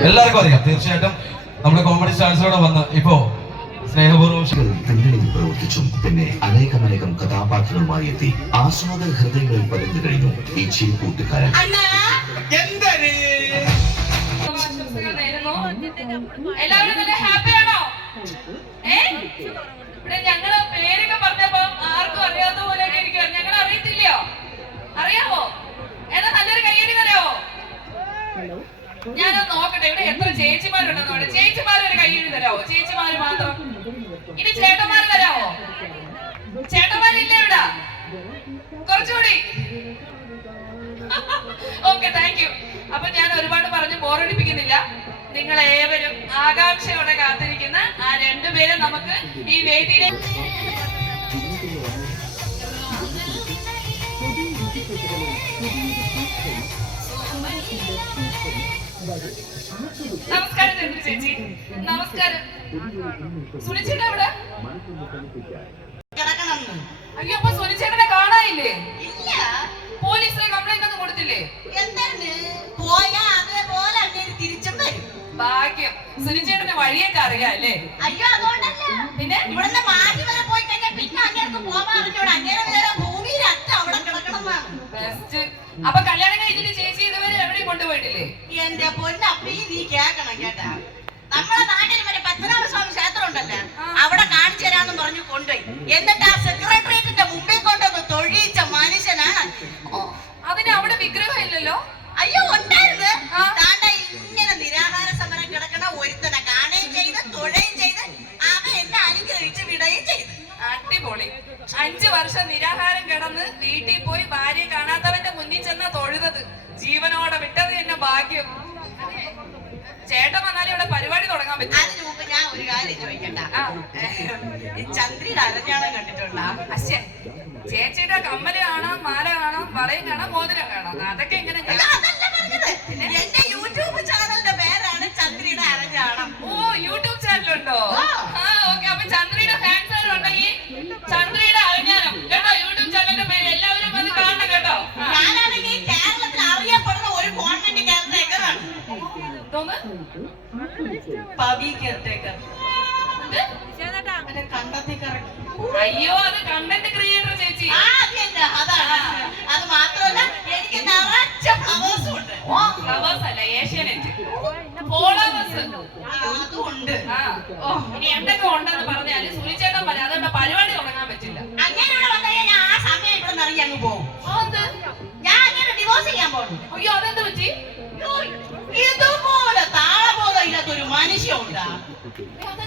എല്ലാവർക്കും അറിയാം തീർച്ചയായിട്ടും നമ്മുടെ കോമഡി സ്റ്റാർസിലൂടെ വന്ന്. ഇപ്പോ സ്നേഹപൂർവം പിന്നണിയിൽ പ്രവർത്തിച്ചും പിന്നെ അനേകമനേകം കഥാപാത്രങ്ങളുമായി എത്തി. ആസ്വാദക ഹൃദയങ്ങളിൽ പതിഞ്ഞു കഴിഞ്ഞു ഈ ചിരിക്കൂട്ടുകാരൻ കൂട്ടുകാരൻ. എല്ലാവരും നല്ല ഹാപ്പി ആണോ? ഏ? ഇവിടെ ഞങ്ങൾ പേരൊക്കെ പറഞ്ഞപ്പോ ആർക്കും അറിയാത്ത ഞങ്ങൾ അറിയത്തില്ലയോ? അറിയാമോ എന്നാ നല്ലൊരു കയ്യടി തരാമോ ഞാനൊന്ന് നോക്കട്ടെ ഇവിടെ എത്ര ചേച്ചിമാരുണ്ടെന്ന് നോക്കട്ടെ. ചേച്ചിമാര് ഒരു എഴുതി തരാമോ ചേച്ചിമാര് മാത്രം? ഇനി ചേട്ടന്മാര് തരാമോ ചേട്ടന്മാരില്ല ഇവിടെ? കുറച്ചുകൂടി. ഓക്കെ താങ്ക് യു അപ്പൊ ഞാൻ ഒരുപാട് പറഞ്ഞ് ബോറടിപ്പിക്കുന്നില്ല നിങ്ങൾ ഏവരും ആകാംക്ഷയോടെ കാത്തിരിക്കുന്ന ആ രണ്ടുപേരും നമുക്ക് ഈ വേദിയിലെ നമസ്കാരം ചേച്ചി. നമസ്കാരം. സുനിച്ചേട്ടാ അവിടെ കിടക്കണമെന്ന് അയ്യോ അപ്പൊ സുനിച്ചേട്ടനെ കാണാനില്ലേ? ഇല്ല. പോലീസിനെ കംപ്ലൈന്റ് ഒന്നും കൊടുത്തില്ലേ? എന്താണ്? പോയാ അതേപോലെ അങ്ങനെ തിരിച്ചും വരും. ഭാഗ്യം. സുനിച്ചേട്ടന് വഴിയൊക്കെ അറിയാം അല്ലേ? അയ്യോ അതുകൊണ്ടല്ല. പിന്നെ? ഇവിടുന്ന് മാറ്റി വരെ പോയി കഴിഞ്ഞാൽ പിന്നെ അങ്ങേർക്ക് പോകാൻ അറിഞ്ഞൂടെ. അങ്ങനെ നേരം ഭൂമിയിൽ അറ്റ അവിടെ കിടക്കണം അപ്പൊ കല്യാണം കഴിഞ്ഞിട്ട് ചേച്ചി കൊണ്ടുപോയിട്ടില്ലേ എന്റെ പൊന്നപ്പി നീ കേക്കണം കേട്ടാ. നമ്മളെ നാട്ടിൽ മറ്റേ പത്മനാഭസ്വാമി ക്ഷേത്രം ഉണ്ടല്ലോ അവിടെ കാണിച്ചു തരാന്ന് പറഞ്ഞു കൊണ്ടുപോയി. എന്നിട്ട് ആ സെക്രട്ടേറിയറ്റിന്റെ മുമ്പിൽ കൊണ്ടുവന്ന് തൊഴിയിച്ച മനുഷ്യനാണ്. അതിന് അവിടെ വിഗ്രഹം ഇല്ലല്ലോ? അയ്യോ ഉണ്ടായിരുന്നു. താണ്ട ഇങ്ങനെ നിരാഹാര സമരം കിടക്കണ ഒരുത്തനെ കാണുകയും ചെയ്ത് തൊഴയും ചെയ്ത് അവ എന്നെ അനുഗ്രഹിച്ച് വിടുകയും ചെയ്തു. അടിപൊളി. അഞ്ചു വർഷം നിരാഹാരം കിടന്ന് വീട്ടിൽ പോയി ഭാര്യ കാണാത്തവന്റെ മുന്നിൽ ചെന്ന തൊഴുതത് ജീവനോടെ വിട്ടത് എന്നെ ഭാഗ്യം. ചേട്ടൻ വന്നാലും ഇവിടെ പരിപാടി തുടങ്ങാൻ പറ്റും. അതിനു മുമ്പ് ഞാൻ ഒരു കാര്യം ചോദിക്കണ്ട. ഈ ചന്ദ്രയുടെ അരഞ്ഞാണം കണ്ടിട്ടുണ്ടോ? അശ്ശേ. ചേച്ചിയുടെ കമ്മൽ കാണാം മാല കാണാം വളയും കാണാം മോതിരം കാണാം. അതൊക്കെ എങ്ങനെ അയ്യോ അത് കണ്ടന്റ് ക്രിയേറ്റർ ചേച്ചി. അത് മാത്രമല്ല എനിക്ക് നിറച്ച ഫ്ലവേഴ്സും ഉണ്ട്. ഫ്ലവേഴ്സ് അല്ല ഏഷ്യാനെറ്റ് ഫോളോവേഴ്സ് ഓ ഇനി എന്തൊക്കെ ഉണ്ടെന്ന് പറഞ്ഞാൽ സുനിച്ചേട്ടൻ അതുകൊണ്ട് പരിപാടി തുടങ്ങാൻ പറ്റില്ല. 救的。